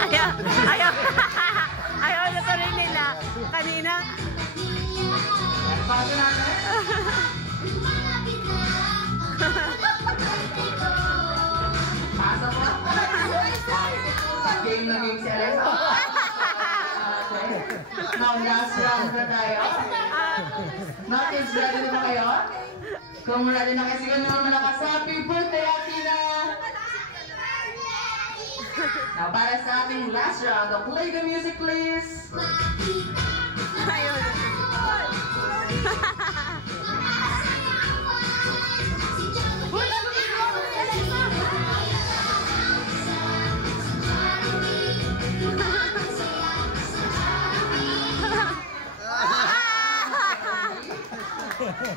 Ayaw. Ayaw. Ayaw na to rin nila. Kanina. Bago natin. Pasa po. Game na game si Alexa. Now, last round na tayo. Notice, ready na ba kayo? Kung ready na kayo, sige naman malakas. Happy birthday, Athena! Now, para sa ating last round, play the music, please! Ayun.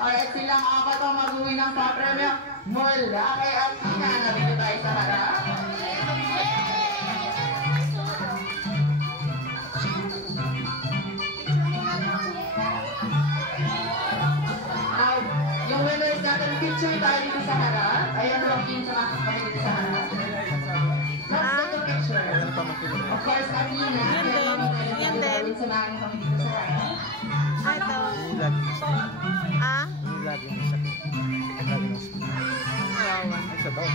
Alright, silang apat ang mag-uwi ng papremyo mula kay Athena. Nabito tayo sa harap. Now, yung winners natin, picture tayo dito sa harap. Ayan po ang team sa mga kami dito sa harap. Let's take a picture. Of course, Athena. Yan din. Sa mga kami dito sa harap. Ito. Ah? Lagi na sakit. Lagi na sakit. Kawawa. Ay, sa tao.